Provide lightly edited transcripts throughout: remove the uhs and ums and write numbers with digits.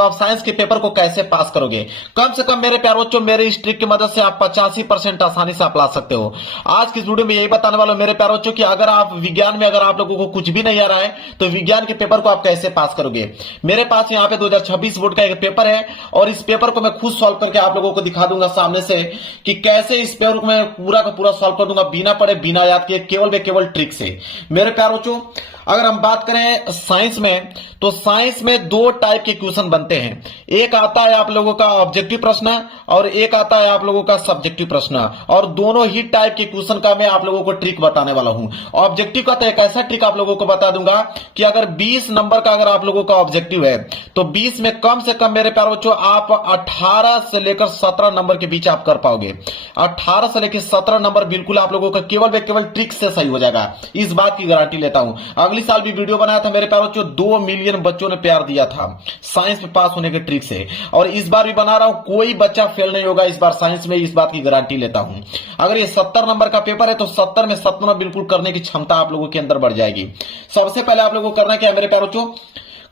तो आप साइंस के पेपर को कैसे पास करोगे। कम से कम मेरे प्यारे बच्चों मेरे इस ट्रिक की मदद से आप 85% आसानी से आप ला सकते हो। आज की इस वीडियो में यही बताने वाला हूं मेरे प्यारे बच्चों कि अगर आप विज्ञान में अगर आप लोगों को कुछ भी नहीं आ रहा है तो विज्ञान के पेपर को आप कैसे पास करोगे। मेरे पास यहाँ पे 2026 बोर्ड का एक पेपर है और इस पेपर को मैं खुद सॉल्व करके आप लोगों को दिखा दूंगा सामने से कि कैसे इस पेपर को मैं पूरा का पूरा सॉल्व कर दूंगा बिना पढ़े बिना याद किए केवल ट्रिक से। मेरे प्यारे बच्चों अगर हम बात करें साइंस में तो साइंस में दो टाइप के क्वेश्चन बनते हैं। एक आता है आप लोगों का ऑब्जेक्टिव प्रश्न और एक आता है आप लोगों का सब्जेक्टिव प्रश्न और दोनों ही टाइप के क्वेश्चन का मैं आप लोगों को ट्रिक बताने वाला हूं। ऑब्जेक्टिव का तो एक ऐसा ट्रिक आप लोगों को बता दूंगा कि अगर 20 नंबर का अगर आप लोगों का ऑब्जेक्टिव है तो 20 में कम से कम मेरे प्यारे बच्चों आप 18 से लेकर 17 नंबर के बीच आप कर पाओगे। 18 से लेकर 17 नंबर बिल्कुल आप लोगों का केवल ट्रिक से सही हो जाएगा, इस बात की गारंटी लेता हूं। अगली साल भी वीडियो बनाया था मेरे प्यारे बच्चों 2 मिलियन बच्चों ने प्यार दिया था साइंस में पास होने के ट्रिक से और इस बार भी बना रहा हूं कोई बच्चा फेल नहीं होगा इस बार साइंस में, इस बात की गारंटी लेता हूं। अगर ये 70 नंबर का पेपर है तो 70 में 70 बिल्कुल करने की क्षमता आप लोगों के अंदर बढ़ जाएगी। सबसे पहले आप लोगों को करना क्या है मेरे प्यारे बच्चों,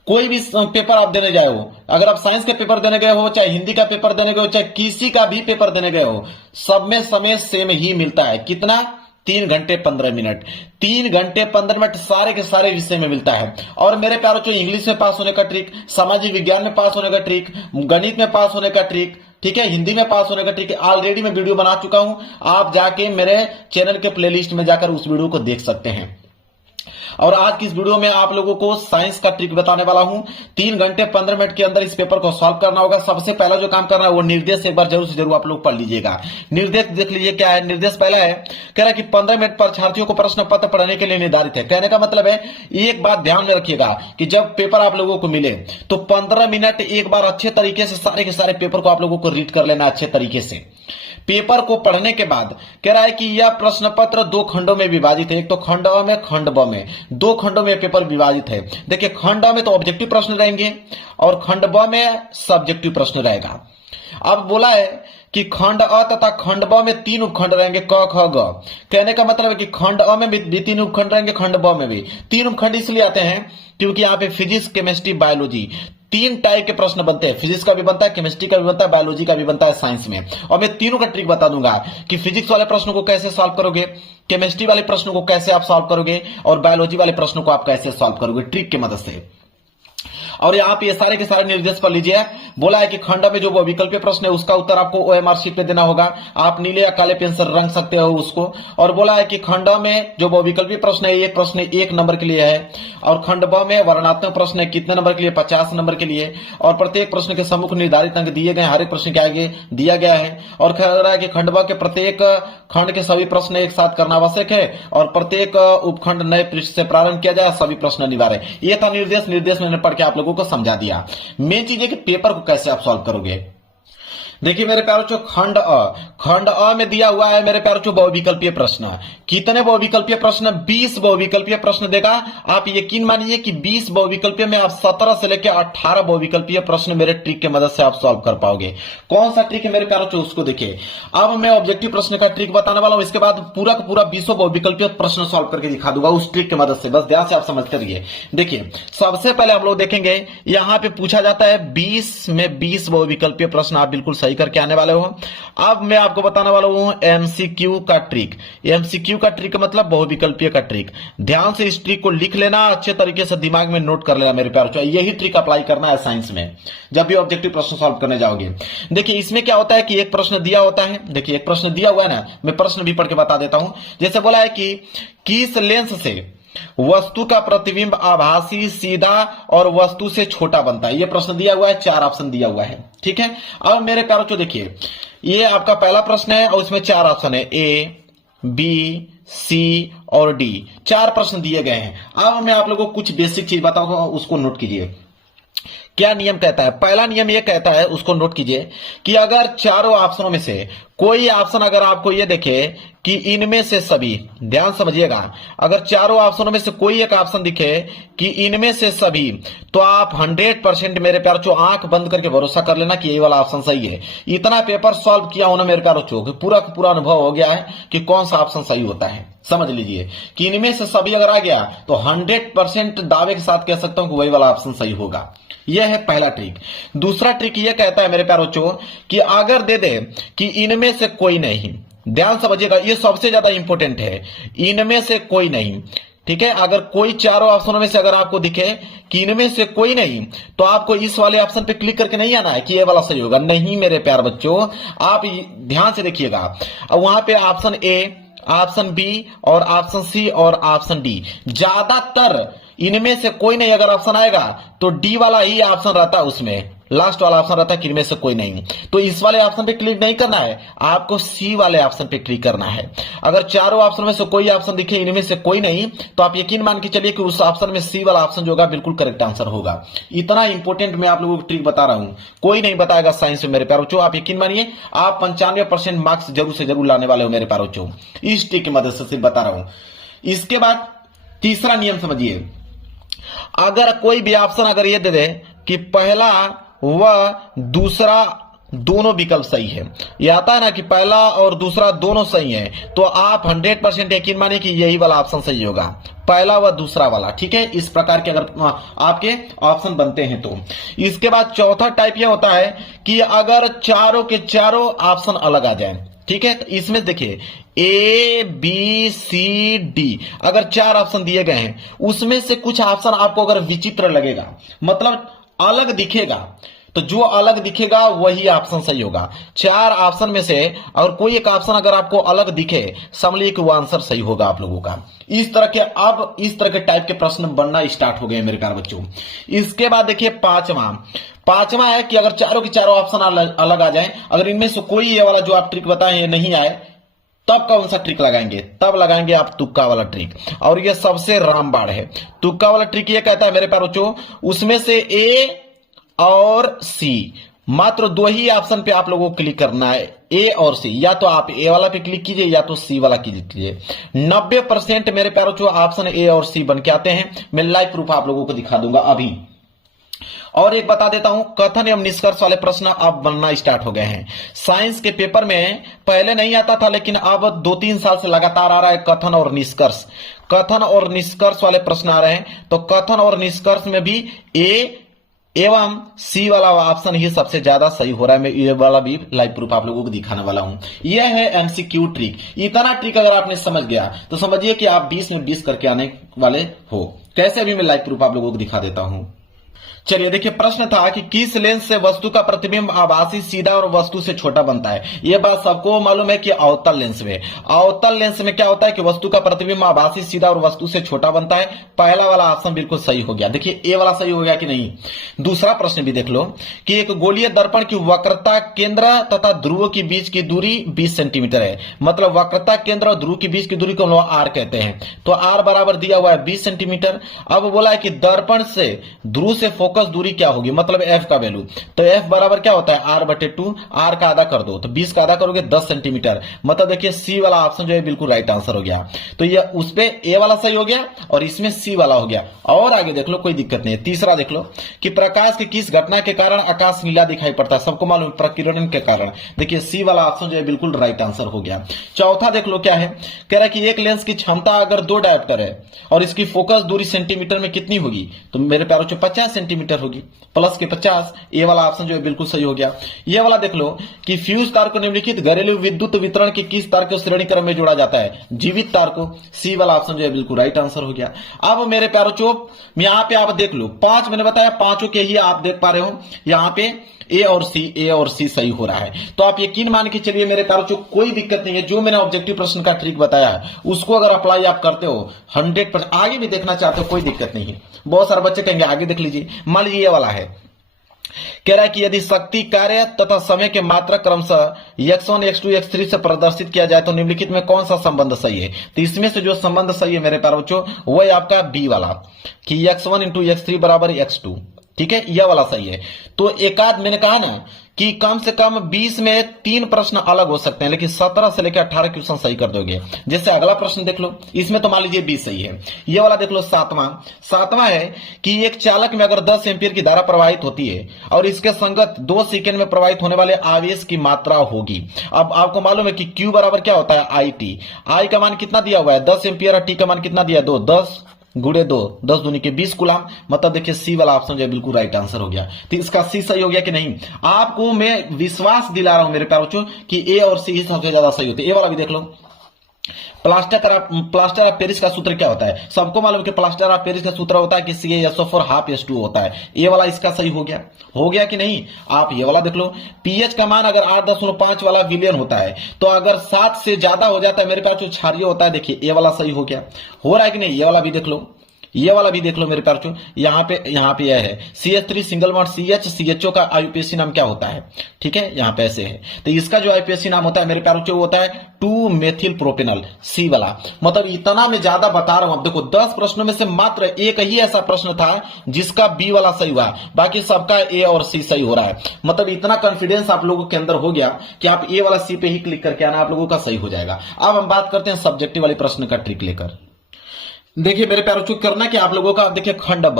कोई भी पेपर आप देने गए हो, अगर आप साइंस के पेपर देने गए हो चाहे हिंदी का पेपर देने गए हो चाहे किसी का भी पेपर देने गए हो, सब में समय सेम ही मिलता है। कितना? 3 घंटे 15 मिनट। 3 घंटे 15 मिनट सारे के सारे विषय में मिलता है। और मेरे प्यारों को इंग्लिश में पास होने का ट्रिक, सामाजिक विज्ञान में पास होने का ट्रिक, गणित में पास होने का ट्रिक, ठीक है, हिंदी में पास होने का ट्रिक ऑलरेडी मैं वीडियो बना चुका हूं। आप जाके मेरे चैनल के प्लेलिस्ट में जाकर उस वीडियो को देख सकते हैं। और आज की इस वीडियो में आप लोगों को साइंस का ट्रिक बताने वाला हूं। 3 घंटे 15 मिनट के अंदर इस पेपर को सॉल्व करना होगा। सबसे पहला जो काम करना है वो निर्देश एक बार जरूर से जरूर आप लोग पढ़ लीजिएगा। निर्देश देख लीजिए क्या है। निर्देश पहला है, कह रहा है कि 15 मिनट परीक्षार्थियों को प्रश्न पत्र पढ़ने के लिए निर्धारित है। कहने का मतलब है एक बात ध्यान में रखिएगा कि जब पेपर आप लोगों को मिले तो 15 मिनट एक बार अच्छे तरीके से सारे के सारे पेपर को आप लोगों को रीड कर लेना अच्छे तरीके से। पेपर को पढ़ने के बाद कह रहा है कि यह प्रश्न पत्र 2 खंडों में विभाजित है। एक तो खंड अ में, खंड ब में, 2 खंडों में पेपर विभाजित है। देखिए खंड अ में तो ऑब्जेक्टिव प्रश्न रहेंगे और खंड ब में सब्जेक्टिव प्रश्न रहेगा। अब बोला है कि खंड अ तथा खंड ब में 3 उपखंड रहेंगे क ख ग। कहने का मतलब है कि खंड अ में भी 3 उपखंड रहेंगे, खंड ब में भी 3 उपखंड इसलिए आते हैं क्योंकि यहाँ पे फिजिक्स, केमिस्ट्री, बायोलॉजी 3 टाइप के प्रश्न बनते हैं। फिजिक्स का भी बनता है, केमिस्ट्री का भी बनता है, बायोलॉजी का भी बनता है साइंस में। और मैं तीनों का ट्रिक बता दूंगा कि फिजिक्स वाले प्रश्नों को कैसे सॉल्व करोगे, केमिस्ट्री वाले प्रश्नों को कैसे आप सॉल्व करोगे और बायोलॉजी वाले प्रश्नों को आप कैसे सॉल्व करोगे ट्रिक की मदद से। और यहाँ पे ये सारे के सारे निर्देश पढ़ लीजिए। बोला है कि खंड में जो विकल्पीय प्रश्न है उसका उत्तर आपको ओएमआर शीट पे देना होगा। आप नीले या काले पेन से रंग सकते हो उसको। और बोला है कि खंड में जो विकल्पीय प्रश्न है एक प्रश्न 1 नंबर के लिए है और खंड ब में वर्णनात्मक प्रश्न है कितने नंबर के लिए, 50 नंबर के लिए। और प्रत्येक प्रश्न के सम्मुख निर्धारित अंक दिए गए, हर एक प्रश्न के आगे दिया गया है। और कह रहा है कि खंड ब के प्रत्येक खंड के सभी प्रश्न एक साथ करना आवश्यक है और प्रत्येक उपखंड नए पृष्ठ से प्रारंभ किया जाए, सभी प्रश्न अनिवार्य। ये था निर्देश मैंने पढ़ के आप लोगों को समझा दिया। मेन चीज है कि पेपर को कैसे आप सॉल्व करोगे। देखिए मेरे प्यारे बच्चों खंड अ में दिया हुआ है मेरे प्यारे बच्चों बहुविकल्पीय प्रश्न। कितने बहुविकल्पीय प्रश्न? 20 बहुविकल्पीय प्रश्न देगा। आप यकीन मानिए कि 20 बहुविकल्पीय में आप 17 से लेकर 18 बहुविकल्पीय प्रश्न मेरे ट्रिक की मदद से आप सॉल्व कर पाओगे। कौन सा ट्रिक है मेरे प्यारे बच्चों उसको देखिए। अब मैं ऑब्जेक्टिव प्रश्न का ट्रिक बताने वाला हूं, इसके बाद पूरा का पूरा 20 बहुविकल्पीय प्रश्न सॉल्व करके दिखा दूंगा उस ट्रिक की मदद से। बस ध्यान से आप समझते रहिए। देखिए सबसे पहले आप लोग देखेंगे यहां पे पूछा जाता है 20 में 20 बहुविकल्पीय प्रश्न आप बिल्कुल सही करके आने वाले हो। अब मैं आपको बताने वाला हूं एमसीक्यू का ट्रिक। एमसीक्यू का ट्रिक मतलब बहुविकल्पीय का ट्रिक। ध्यान से इस ट्रिक को लिख लेना, अच्छे तरीके से दिमाग में नोट कर लेना मेरे प्यारे बच्चों। यही ट्रिक अप्लाई करना है साइंस में जब भी ऑब्जेक्टिव प्रश्न सॉल्व करने जाओगे। देखिए इसमें क्या होता है कि एक प्रश्न दिया होता है। देखिए एक प्रश्न दिया हुआ है ना, मैं प्रश्न भी पढ़ के बता देता हूं। जैसे बोला है कि किस लेंस से वस्तु का प्रतिबिंब आभासी, सीधा और वस्तु से छोटा बनता है। यह प्रश्न दिया हुआ है, 4 ऑप्शन दिया हुआ है। ठीक है, अब मेरे प्यारे बच्चों देखिए ये आपका पहला प्रश्न है और इसमें 4 ऑप्शन है, ए, बी, सी और डी। 4 प्रश्न दिए गए हैं। अब मैं आप लोगों को कुछ बेसिक चीज बताऊंगा, उसको नोट कीजिए। क्या नियम कहता है? पहला नियम यह कहता है, उसको नोट कीजिए, कि अगर चारों ऑप्शनों में से कोई ऑप्शन अगर आपको यह दिखे कि इनमें से सभी, ध्यान समझिएगा, अगर चारों ऑप्शनों में से कोई एक ऑप्शन दिखे कि इनमें से सभी, तो आप 100% मेरे प्यारे बच्चों आंख बंद करके भरोसा कर लेना कि ये वाला ऑप्शन सही है। इतना पेपर सॉल्व किया होना मेरे प्यारे बच्चों, पूरा पूरा अनुभव हो गया है कि कौन सा ऑप्शन सही होता है। समझ लीजिए कि इनमें से सभी अगर आ गया तो 100% दावे के साथ कह सकता हूं कि वही वाला ऑप्शन सही होगा। यह है पहला ट्रिक। दूसरा ट्रिक यह कहता है मेरे प्यारे बच्चों कि अगर दे दे कि इनमें से कोई नहीं, ध्यान समझिएगा, यह सबसे ज्यादा इंपॉर्टेंट है, इनमें से कोई नहीं, ठीक है। अगर कोई चारों ऑप्शनों में से अगर आपको दिखे कि इनमें से कोई नहीं, तो आपको इस वाले ऑप्शन पे क्लिक करके नहीं आना है कि ये वाला सही होगा। नहीं मेरे प्यारे बच्चों, आप ध्यान से देखिएगा, वहां पे ऑप्शन ए, ऑप्शन बी और ऑप्शन सी और ऑप्शन डी, ज्यादातर इनमें से कोई नहीं अगर ऑप्शन आएगा तो डी वाला ही ऑप्शन रहता है, उसमें लास्ट वाला ऑप्शन रहता है कि इनमें से कोई नहीं। तो इस वाले ऑप्शन पे क्लिक नहीं करना है, आपको सी वाले ऑप्शन पे क्लिक करना है। अगर चारों ऑप्शन में से कोई ऑप्शन दिखे इनमें से कोई नहीं, तो आप यकीन मान के चलिए कि उस ऑप्शन में सी वाला ऑप्शन जो होगा बिल्कुल करेक्ट आंसर होगा। इतना इंपॉर्टेंट मैं आप लोगों को ट्रिक बता रहा हूं, कोई नहीं बताएगा साइंस में मेरे प्यारे बच्चों। आप यकीन मानिए आप 95% मार्क्स जरूर से जरूर लाने वाले हो मेरे प्यारे बच्चों, इस ट्रिक की मदद से सिर्फ बता रहा हूं। इसके बाद तीसरा नियम समझिए, अगर कोई भी ऑप्शन अगर ये दे दे कि पहला व दूसरा दोनों विकल्प सही है, ये आता है ना कि पहला और दूसरा दोनों सही है, तो आप 100% यकीन मानिए कि यही वाला ऑप्शन सही होगा, पहला व दूसरा वाला, ठीक है। इस प्रकार के अगर आपके ऑप्शन बनते हैं तो। इसके बाद चौथा टाइप यह होता है कि अगर चारों के चारों ऑप्शन अलग आ जाए, ठीक है। इसमें देखिए ए बी सी डी अगर 4 ऑप्शन दिए गए हैं, उसमें से कुछ ऑप्शन आपको अगर विचित्र लगेगा, मतलब अलग दिखेगा, तो जो अलग दिखेगा वही ऑप्शन सही होगा। 4 ऑप्शन में से और कोई एक ऑप्शन अगर आपको अलग दिखे, समझ लीजिए कि वो आंसर सही होगा आप लोगों का। इस तरह के अब इस तरह के टाइप के प्रश्न बनना स्टार्ट हो गए मेरे प्यारे बच्चों। इसके बाद देखिए पांचवा है कि अगर चारों के चारों ऑप्शन अलग आ जाए, अगर इनमें से कोई ये वाला जो आप ट्रिक बताए ये नहीं आए, तब कौन सा ट्रिक लगाएंगे? तब लगाएंगे आप तुक्का वाला ट्रिक, और ये सबसे रामबाण है। तुक्का वाला ट्रिक ये कहता है मेरे प्यारे बच्चों, उसमें से ए और सी, मात्र 2 ही ऑप्शन पे आप लोगों को क्लिक करना है, ए और सी। या तो आप ए वाला पे क्लिक कीजिए या तो सी वाला कीजिए। 90% मेरे प्यारे बच्चों ऑप्शन ए और सी बन के आते हैं। मैं लाइव प्रूफ आप लोगों को दिखा दूंगा अभी। और एक बता देता हूं, कथन एवं निष्कर्ष वाले प्रश्न अब बनना स्टार्ट हो गए हैं। साइंस के पेपर में पहले नहीं आता था, लेकिन अब 2-3 साल से लगातार आ रहा है कथन और निष्कर्ष। कथन और निष्कर्ष वाले प्रश्न आ रहे हैं, तो कथन और निष्कर्ष में भी ए एवं सी वाला ऑप्शन ही सबसे ज्यादा सही हो रहा है। मैं ये वाला भी लाइव प्रूफ आप लोगों को दिखाने वाला हूं। यह है एमसीक्यू ट्रिक। इतना ट्रिक अगर आपने समझ गया तो समझिए कि आप 20 में 20 करके आने वाले हो। कैसे भी मैं लाइव प्रूफ आप लोगों को दिखा देता हूं। चलिए देखिए, प्रश्न था कि किस लेंस से वस्तु का प्रतिबिंब आभासी सीधा और वस्तु से छोटा बनता है। यह बात सबको मालूम है कि अवतल लेंस में, अवतल लेंस में क्या होता है कि वस्तु का प्रतिबिंब आभासी सीधा और वस्तु से छोटा बनता है। पहला वाला ऑप्शन बिल्कुल सही हो गया। देखिए ए वाला सही हो गया कि नहीं। दूसरा प्रश्न भी देख लो कि एक गोलीय दर्पण की वक्रता केंद्र तथा ध्रुव के बीच की दूरी 20 सेंटीमीटर है। मतलब वक्रता केंद्र और ध्रुव के बीच की दूरी को हम लोग आर कहते हैं। तो आर बराबर दिया हुआ है 20 सेंटीमीटर। अब बोला है कि दर्पण से ध्रुव से फोकस दूरी क्या होगी, मतलब एफ का वैल्यू। तो एफ बराबर क्या होता है r/2, आर का आधा कर दो तो 20 का आधा करोगे 10 सेंटीमीटर। मतलब देखिए सी वाला ऑप्शन जो है बिल्कुल राइट आंसर हो गया। तो ये उस पे ए वाला सही हो गया और इसमें सी वाला हो गया। और आगे देख लो, कोई दिक्कत नहीं है। तीसरा देख लो कि प्रकाश की किस घटना के कारण आकाश नीला दिखाई पड़ता है। सबको मालूम प्रकीर्णन के कारण। देखिए सी वाला ऑप्शन जो है बिल्कुल राइट आंसर हो गया। चौथा देख लो क्या है, कह रहा है कि एक लेंस की क्षमता अगर 2 डायोप्टर है और इसकी फोकस दूरी सेंटीमीटर में कितनी होगी, तो मेरे प्यारों 50 सेंटीमीटर होगी, प्लस के 50। ये वाला ऑप्शन जो है बिल्कुल सही हो गया। ये वाला देख लो कि फ्यूज तार को निम्नलिखित घरेलू विद्युत वितरण के किस तार को श्रेणी क्रम में जोड़ा जाता है, जीवित तार को। सी वाला ऑप्शन जो है बिल्कुल राइट आंसर हो गया। अब मेरे प्यारों चोप यहां पे आप देख लो, 5 मैंने बताया, 5 के ही आप देख पा रहे हो यहां पे ए और सी सही हो रहा है। तो आप यकीन मान के चलिए मेरे प्यारों चोप, कोई दिक्कत नहीं है। जो मैंने ऑब्जेक्टिव प्रश्न का ट्रिक बताया उसको अगर अप्लाई आप करते हो 100%, आगे भी देखना चाहते हो कोई दिक्कत नहीं है। बहुत सारे बच्चे कहेंगे आगे देख लीजिए। मान लीजिए ये वाला है, कह रहा है कि यदि शक्ति, कार्य तथा समय के मात्रा क्रमशः x1, x2, x3 से प्रदर्शित किया जाए तो निम्नलिखित में कौन सा संबंध सही है। तो इसमें से जो संबंध सही है मेरे प्यारे बच्चों, वह आपका बी वाला कि x1 × x3 = x2। ठीक है, यह वाला सही है। तो एक आध मैंने कहा ना कि कम से कम 20 में 3 प्रश्न अलग हो सकते हैं, लेकिन 17 से लेकर 18 क्वेश्चन सही कर दोगे। जैसे अगला प्रश्न देख लो, इसमें तो मान लीजिए 20 सही है। ये वाला देख लो, सातवां है कि एक चालक में अगर 10 एम्पीयर की धारा प्रवाहित होती है और इसके संगत 2 सेकंड में प्रवाहित होने वाले आवेश की मात्रा होगी। अब आपको मालूम है कि Q बराबर क्या होता है, IT। आई का मान कितना दिया हुआ है 10 एम्पीयर और टी का मान कितना दिया 2, 10 गुणे 2, 10 दूनी के 20 कूलाम। मतलब देखिए सी वाला ऑप्शन जो है बिल्कुल राइट आंसर हो गया। तो इसका सी सही हो गया कि नहीं। आपको मैं विश्वास दिला रहा हूं मेरे प्यारे बच्चों कि ए और सी ही सबसे ज्यादा सही होते हैं। ए वाला भी देख लो, प्लास्टर ऑफ पेरिस का सूत्र क्या होता है, सबको मालूम कि प्लास्टर ऑफ पेरिस का सूत्र होता है कि CaSO4 हाफ H2 होता है। ये वाला इसका सही हो गया कि नहीं। आप ये वाला देख लो, पीएच का मान अगर 8.5 वाला विलियन होता है तो अगर 7 से ज्यादा हो जाता है मेरे पास जो क्षारीय होता है। देखिए ये वाला सही हो गया, हो रहा है कि नहीं। ये वाला भी देख लो, ये वाला भी देख लो मेरे प्यारे, यहाँ पे यह है CH3 single bond CH, CHO का IUPAC नाम क्या होता है, ठीक है, यहाँ पे ऐसे है। तो इसका जो IUPAC नाम होता है मेरे प्यारे, वो होता है 2 मेथिल प्रोपेनल, सी वाला। मतलब इतना मैं ज्यादा बता रहा हूं। अब देखो 10 प्रश्नों में से मात्र एक ही ऐसा प्रश्न था जिसका बी वाला सही हुआ, बाकी सबका ए और सी सही हो रहा है। मतलब इतना कॉन्फिडेंस आप लोगों के अंदर हो गया कि आप ए वाला सी पे ही क्लिक करके आना, आप लोगों का सही हो जाएगा। अब हम बात करते हैं सब्जेक्टिव वाले प्रश्न का ट्रिक लेकर। देखिए मेरे प्यारों चूक करना कि आप लोगों का, देखिए खंड ब,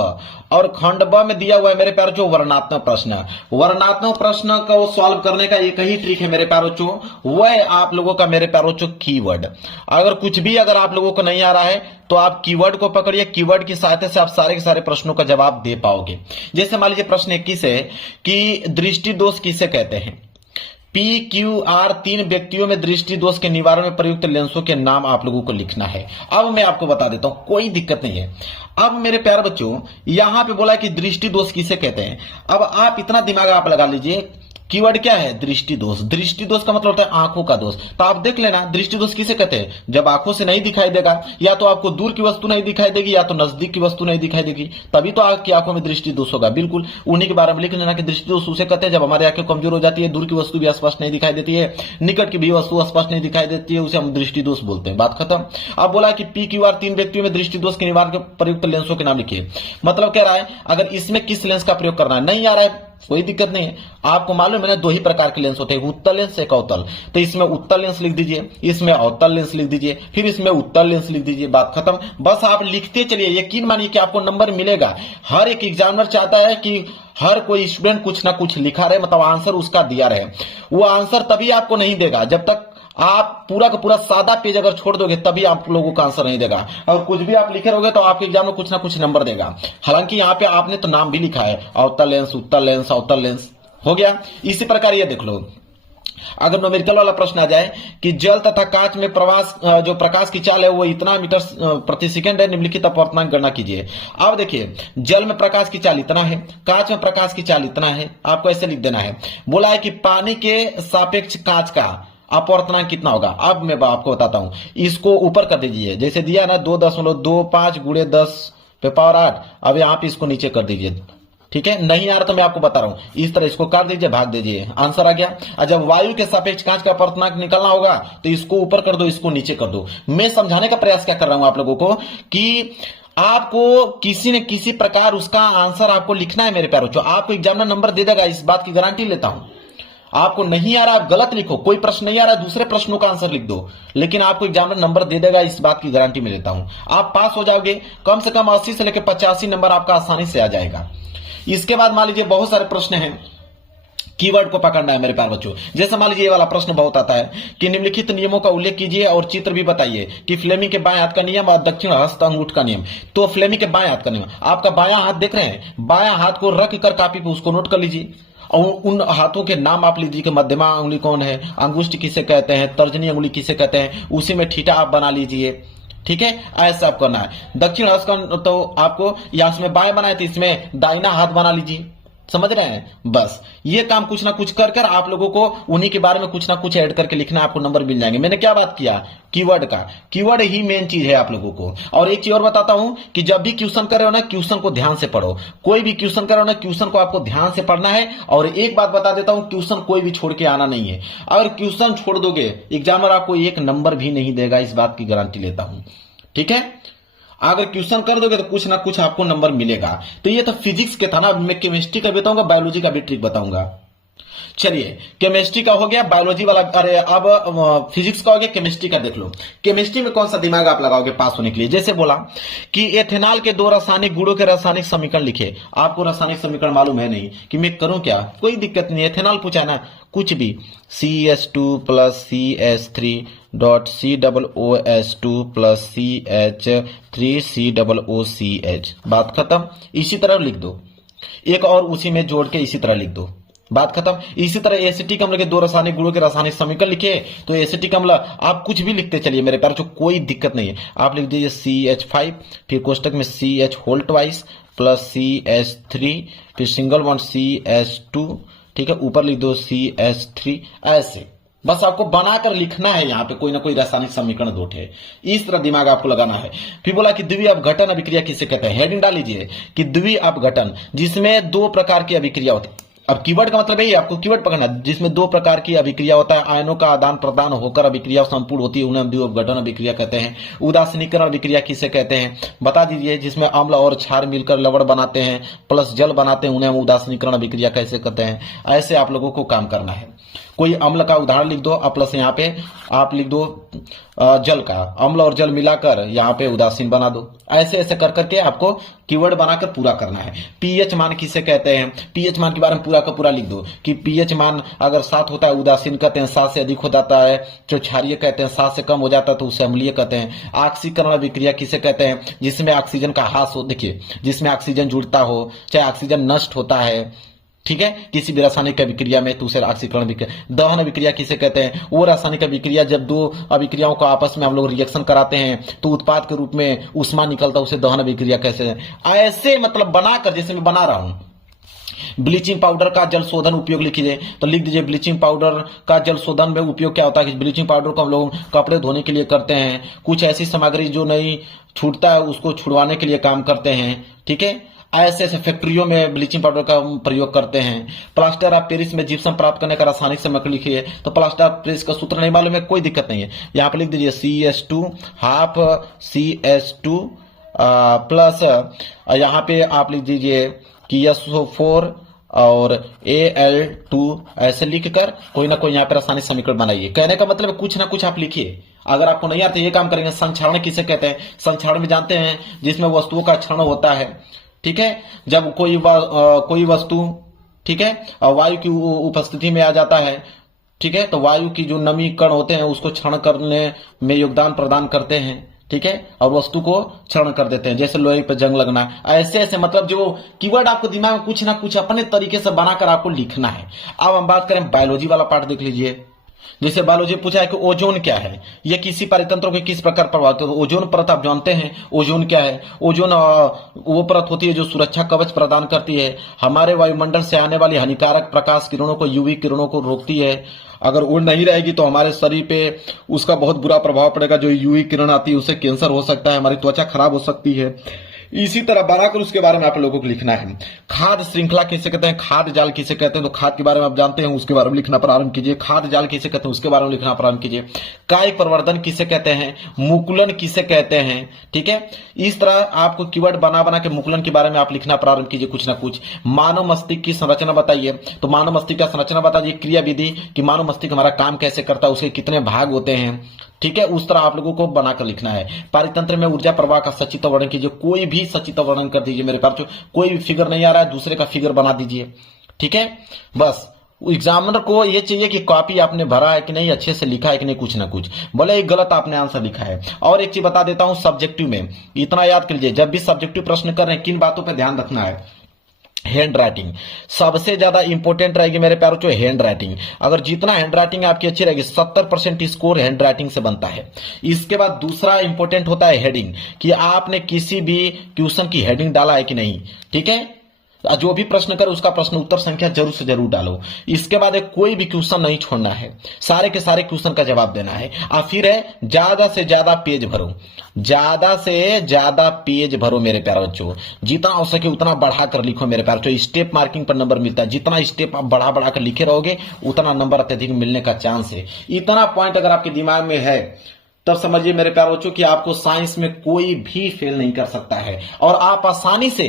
और खंड ब में दिया हुआ है मेरे प्यारों वर्णात्मक प्रश्न। वर्णात्मक प्रश्न को सॉल्व करने का एक ही ट्रिक है मेरे प्यारों, वह है आप लोगों का मेरे प्यारों कीवर्ड। अगर कुछ भी अगर आप लोगों को नहीं आ रहा है तो आप कीवर्ड को पकड़िए, कीवर्ड की सहायता से आप सारे के सारे प्रश्नों का जवाब दे पाओगे। जैसे मान लीजिए प्रश्न 21 है कि दृष्टि दोष किसे कहते हैं। PQR 3 व्यक्तियों में दृष्टि दोष के निवारण में प्रयुक्त लेंसों के नाम आप लोगों को लिखना है। अब मैं आपको बता देता हूं, कोई दिक्कत नहीं है। अब मेरे प्यारे बच्चों यहां पे बोला कि दृष्टि दोष किसे कहते हैं। अब आप इतना दिमाग आप लगा लीजिए, कीवर्ड क्या है, दृष्टि दोष। दृष्टि दोष का मतलब होता है आंखों का दोष। तो आप देख लेना दृष्टि दोष किसे कहते हैं, जब आंखों से नहीं दिखाई देगा, या तो आपको दूर की वस्तु नहीं दिखाई देगी या तो नजदीक की वस्तु नहीं दिखाई देगी, तभी तो आपकी आंखों में दृष्टि दोष होगा। बिल्कुल उन्हीं के बारे में लिख लेना कि दृष्टि दोष उसे कहते हैं जब हमारी आंखें कमजोर हो जाती है, दूर की वस्तु भी स्पष्ट नहीं दिखाई देती है, निकट की भी वस्तु स्पष्ट नहीं दिखाई देती है, उसे हम दृष्टि दोष बोलते हैं। बात खत्म। अब बोला कि PQR 3 व्यक्तियों में दृष्टि दोष के निवारण के प्रयुक्त लेंसों के नाम लिखिए। मतलब कह रहा है अगर इसमें किस लेंस का प्रयोग करना है, नहीं आ रहा है कोई दिक्कत नहीं है। आपको मालूम है 2 ही प्रकार के लेंस होते हैं, उत्तल लेंस एक अवतल। तो इसमें उत्तल लेंस लिख दीजिए, इसमें अवतल लेंस लिख दीजिए, फिर इसमें उत्तल लेंस लिख दीजिए। बात खत्म। बस आप लिखते चलिए, यकीन मानिए कि आपको नंबर मिलेगा। हर एक एग्जामिनर चाहता है कि हर कोई स्टूडेंट कुछ ना कुछ लिखा रहे, मतलब आंसर उसका दिया रहे। वो आंसर तभी आपको नहीं देगा जब तक आप पूरा का पूरा सादा पेज अगर छोड़ दोगे, तभी आप लोगों का आंसर नहीं देगा। और कुछ भी आप लिखे रहोगे तो आपके एग्जाम में कुछ ना कुछ नंबर देगा। हालांकि यहाँ पे आपने तो नाम भी लिखा है, अवतल लेंस, उत्तल लेंस, अवतल लेंस, हो गया। इसी प्रकार ये देख लो, अगर न्यूमेरिकल वाला प्रश्न आ जाए कि जल तथा कांच में जो प्रकाश की चाल है वो इतना मीटर प्रति सेकंड है, निम्नलिखित अपवर्तनांक गणना कीजिए। अब देखिए जल में प्रकाश की चाल इतना है, कांच में प्रकाश की चाल इतना है, आपको ऐसे लिख देना है। बोला है कि पानी के सापेक्ष कांच का अपवर्तनांक कितना होगा। अब मैं आपको बताता हूं, इसको ऊपर कर दीजिए, जैसे दिया ना 2.25 गुणे 10 पे पावर 8। अब यहाँ पे इसको नीचे कर दीजिए, ठीक है। नहीं आ रहा तो मैं आपको बता रहा हूं, इस तरह इसको काट दीजिए, भाग दीजिए, आंसर आ गया। और जब वायु के सापेक्ष कांच का अपवर्तनांक निकलना होगा तो इसको ऊपर कर दो, इसको नीचे कर दो। मैं समझाने का प्रयास क्या कर रहा हूं आप लोगों को कि आपको किसी न किसी प्रकार उसका आंसर आपको लिखना है मेरे प्यारों। आपको एग्जामिनर नंबर दे देगा, इस बात की गारंटी लेता हूं। आपको नहीं आ रहा आप गलत लिखो, कोई प्रश्न नहीं आ रहा दूसरे प्रश्नों का आंसर लिख दो, लेकिन आपको एग्जामिनर नंबर दे देगा, इस बात की गारंटी मैं लेता हूं। आप पास हो जाओगे, कम से कम 80 से लेकर 85 नंबर आपका आसानी से आ जाएगा। इसके बाद मान लीजिए बहुत सारे प्रश्न हैं, कीवर्ड को पकड़ना है मेरे प्यारे बच्चों। जैसे मान लीजिए ये वाला प्रश्न बहुत आता है कि निम्नलिखित नियमों का उल्लेख कीजिए और चित्र भी बताइए कि फ्लेमिंग के बाएं हाथ का नियम और दक्षिण हस्त अंगूठ का नियम। तो फ्लेमिंग के बाएं हाथ का नियम, आपका बायां हाथ देख रहे हैं, बायां हाथ को रख कर कापी पे उसको नोट कर लीजिए और उन हाथों के नाम आप लीजिए कि मध्यमा उंगली कौन है, अंगुष्ठ किसे कहते हैं, तर्जनी उंगली किसे कहते हैं, उसी में ठीठा आप बना लीजिए, ठीक है। ऐसा आप करना है। दक्षिण हस्त का तो आपको या इसमें बाएं बनाए तो इसमें दाहिना हाथ बना लीजिए, समझ रहे हैं। बस ये काम कुछ ना कुछ कर कर आप लोगों को उन्हीं के बारे में कुछ ना कुछ ऐड करके लिखना, आपको नंबर मिल जाएंगे। मैंने क्या बात किया, कीवर्ड का। कीवर्ड ही मेन चीज है आप लोगों को। और एक चीज और बताता हूं कि जब भी क्वेश्चन कर रहे हो ना, क्वेश्चन को ध्यान से पढ़ो। कोई भी क्वेश्चन कर रहे हो ना, क्वेश्चन को आपको ध्यान से पढ़ना है। और एक बात बता देता हूं, क्वेश्चन कोई भी छोड़ के आना नहीं है। अगर क्वेश्चन छोड़ दोगे एग्जामिनर आपको 1 नंबर भी नहीं देगा, इस बात की गारंटी लेता हूं, ठीक है। अगर क्वेश्चन कर दोगे तो कुछ ना कुछ आपको नंबर मिलेगा। तो ये तो फिजिक्स के था ना, मैं केमिस्ट्री का बताऊंगा, बायोलॉजी का भी ट्रिक बताऊंगा। चलिए, केमिस्ट्री का हो गया, बायोलॉजी वाला, अरे अब फिजिक्स का हो गया, केमिस्ट्री का देख लो। केमिस्ट्री में कौन सा दिमाग आप लगाओगे पास होने के लिए? जैसे बोला कि एथेनॉल के 2 रासायनिक गुणों के रासायनिक समीकरण लिखे। आपको रासायनिक समीकरण मालूम है नहीं कि मैं करूं क्या? कोई दिक्कत नहीं, एथेनॉल पूछा ना, कुछ भी CH2 plus CH3 dot COOS2 plus CH3COOCH, बात खत्म। इसी तरह लिख दो, एक और उसी में जोड़ के इसी तरह लिख दो, बात खत्म। इसी तरह एसिटिक अम्ल के 2 रासायनिक गुणों के रासायनिक समीकरण लिखे, तो एसिटिक अम्ल आप कुछ भी लिखते चलिए मेरे प्यारे, जो कोई दिक्कत नहीं है। आप लिख दीजिए CH5, फिर कोष्टक में CH whole twice plus CH3, फिर सिंगल बॉन्ड CH2, ठीक है, ऊपर लिख दो CH3, ऐसे बस आपको बनाकर लिखना है। यहाँ पे कोई ना कोई रासायनिक समीकरण दो ठे, इस तरह दिमाग आपको लगाना है। फिर बोला कि द्वितीय अपघटन अभिक्रिया किसे कहते हैं? हेडिंग डाल लीजिए कि द्वितीय अपघटन, जिसमें 2 प्रकार की अभिक्रिया होती है। अब कीवर्ड का मतलब यही, आपको कीवर्ड पकड़ना, जिसमें 2 प्रकार की अभिक्रिया होता है, आयनों का आदान प्रदान होकर अभिक्रिया संपूर्ण होती है, उन्हें हम द्वितीय अपघटन अभिक्रिया कहते हैं। उदासीनीकरण अभिक्रिया किसे कहते हैं? बता दीजिए, जिसमें अम्ल और क्षार मिलकर लवण बनाते हैं प्लस जल बनाते हैं, उन्हें हम उदासीनीकरण अभिक्रिया कैसे कहते हैं? ऐसे आप लोगों को काम करना है। कोई अम्ल का उदाहरण लिख दो, प्लस यहाँ पे आप लिख दो जल का, अम्ल और जल मिलाकर यहाँ पे उदासीन बना दो। ऐसे ऐसे कर करके आपको कीवर्ड बनाकर पूरा करना है। पीएच मान किसे कहते हैं? पीएच मान के बारे में पूरा का पूरा लिख दो कि पीएच मान अगर 7 होता है उदासीन कहते हैं, 7 से अधिक हो जाता है तो क्षारीय कहते हैं, 7 से कम हो जाता है तो उसे अम्लीय कहते हैं। ऑक्सीकरण अभिक्रिया किसे कहते हैं? जिसमें ऑक्सीजन का ह्रास हो, देखिए जिसमें ऑक्सीजन जुड़ता हो, चाहे ऑक्सीजन नष्ट होता है, ठीक है, किसी भी रासायनिक अभिक्रिया में, तो उसे ऑक्सीकरण अभिक्रिया। दहन अभिक्रिया किसे कहते हैं? वो रासायनिक अभिक्रिया जब 2 अभिक्रियाओं को आपस में हम लोग रिएक्शन कराते हैं तो उत्पाद के रूप में ऊष्मा निकलता है, उसे दहन अभिक्रिया कैसे है? ऐसे मतलब बनाकर, जैसे मैं बना रहा हूं। ब्लीचिंग पाउडर का जल शोधन उपयोग लिखिए, तो लिख दीजिए ब्लीचिंग पाउडर का जल शोधन में उपयोग क्या होता है? कि ब्लीचिंग पाउडर को हम लोग कपड़े धोने के लिए करते हैं, कुछ ऐसी सामग्री जो नहीं छूटता है उसको छुड़वाने के लिए काम करते हैं, ठीक है। ऐसे ऐसे फैक्ट्रियों में ब्लीचिंग पाउडर का प्रयोग करते हैं। प्लास्टर ऑफ पेरिस में जिप्सम प्राप्त करने का रासायनिक संरचना लिखिए, तो प्लास्टर ऑफ पेरिस का सूत्र नहीं मालूम है, कोई दिक्कत नहीं है। यहाँ पे लिख दीजिए CH2 हाफ CH2 प्लस यहाँ पे आप लिख दीजिए कि SO4 और Al2, ऐसे लिखकर कोई ना कोई यहाँ पे रासायनिक समीकरण बनाइए। कहने का मतलब कुछ ना कुछ आप लिखिए। अगर आपको नहीं आता ये काम करेंगे। संक्षारण किसे कहते हैं? संक्षारण में जानते हैं जिसमें वस्तुओं का क्षरण होता है, ठीक है। जब कोई वस्तु, ठीक है, वायु की उपस्थिति में आ जाता है, ठीक है, तो वायु की जो नमी कण होते हैं उसको क्षरण करने में योगदान प्रदान करते हैं, ठीक है, और वस्तु को क्षरण कर देते हैं, जैसे लोहे पर जंग लगना। ऐसे ऐसे मतलब जो कीवर्ड आपको दिमाग में कुछ ना कुछ अपने तरीके से बनाकर आपको लिखना है। अब हम बात करें बायोलॉजी वाला पार्ट, देख लीजिए। जैसे बायोलॉजी पूछा है कि ओजोन क्या है, यह किसी परितंत्र को किस प्रकार प्रभावित होता है? ओजोन परत आप जानते हैं, ओजोन क्या है? ओजोन वो परत होती है जो सुरक्षा कवच प्रदान करती है, हमारे वायुमंडल से आने वाली हानिकारक प्रकाश किरणों को, यूवी किरणों को रोकती है। अगर वो नहीं रहेगी तो हमारे शरीर पे उसका बहुत बुरा प्रभाव पड़ेगा। जो यूवी किरण आती है उससे कैंसर हो सकता है, हमारी त्वचा खराब हो सकती है। इसी तरह बनाकर उसके बारे में आप लोगों को लिखना है। खाद्य श्रृंखला किसे कहते हैं? खाद्य जाल किसे कहते हैं? तो खाद्य के बारे में आप जानते हैं, उसके बारे में लिखना प्रारंभ कीजिए। खाद्य जाल किसे कहते हैं? उसके बारे में लिखना प्रारंभ कीजिए। कायिक प्रवर्धन किसे कहते हैं? मुकुलन किसे कहते हैं? ठीक है, इस तरह आपको कीवर्ड बना बना के मुकुलन के बारे में आप लिखना प्रारंभ कीजिए कुछ ना कुछ। मानव मस्तिष्क की संरचना बताइए, तो मानव मस्तिष्क का संरचना बताइए, क्रिया विधि कि मानव मस्तिष्क हमारा काम कैसे करता है, उसके कितने भाग होते हैं, ठीक है, उस तरह आप लोगों को बनाकर लिखना है। पारितंत्र में ऊर्जा प्रवाह का सचित्र वर्णन कीजिए, कोई भी सचित्र वर्णन कर दीजिए। मेरे पास जो कोई भी फिगर नहीं आ रहा है दूसरे का फिगर बना दीजिए, ठीक है। बस एग्जामिनर को ये चाहिए कि कॉपी आपने भरा है कि नहीं, अच्छे से लिखा है कि नहीं, कुछ ना कुछ बोले एक गलत आपने आंसर लिखा है। और एक चीज बता देता हूं, सब्जेक्टिव में इतना याद कर लीजिए, जब भी सब्जेक्टिव प्रश्न कर रहे हैं किन बातों पर ध्यान रखना है। हैंड राइटिंग सबसे ज्यादा इंपॉर्टेंट रहेगी मेरे प्यारों, जो हैंड राइटिंग। अगर जितना हैंड राइटिंग आपकी अच्छी रहेगी, 70% स्कोर हैंड राइटिंग से बनता है। इसके बाद दूसरा इंपॉर्टेंट होता है हेडिंग, कि आपने किसी भी क्वेश्चन की हेडिंग डाला है कि नहीं, ठीक है। जो भी प्रश्न करे उसका प्रश्न उत्तर संख्या जरूर से जरूर डालो। इसके बाद कोई भी क्वेश्चन नहीं छोड़ना है, सारे के सारे क्वेश्चन का जवाब देना है। और फिर है ज्यादा से ज्यादा पेज भरो, ज्यादा से ज्यादा पेज भरो मेरे प्यारे बच्चों, जितना हो सके उतना बढ़ा कर लिखो मेरे प्यारे बच्चों। स्टेप मार्किंग पर नंबर मिलता है, जितना स्टेप आप बढ़ा बढ़ा कर लिखे रहोगे उतना नंबर अत्यधिक मिलने का चांस है। इतना पॉइंट अगर आपके दिमाग में है तब समझिए मेरे प्यारे बच्चों कि आपको साइंस में कोई भी फेल नहीं कर सकता है और आप आसानी से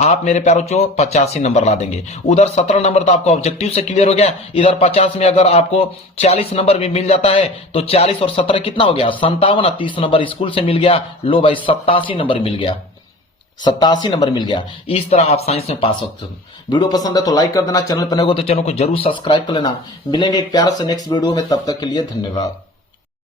आप मेरे प्यारे बच्चों 85 नंबर ला देंगे। उधर 17 नंबर तो आपको ऑब्जेक्टिव से क्लियर हो गया, इधर 50 में अगर आपको 40 नंबर भी मिल जाता है तो 40 और 17 कितना हो गया 57, 30 नंबर स्कूल से मिल गया। लो भाई 87 नंबर मिल गया, 87 नंबर मिल गया। इस तरह आप साइंस में पास सकते हो। वीडियो पसंद है तो लाइक कर देना, चैनल पर नए हो तो चैनल को जरूर सब्सक्राइब कर लेना। मिलेंगे एक प्यारे से नेक्स्ट वीडियो में, तब तक के लिए धन्यवाद।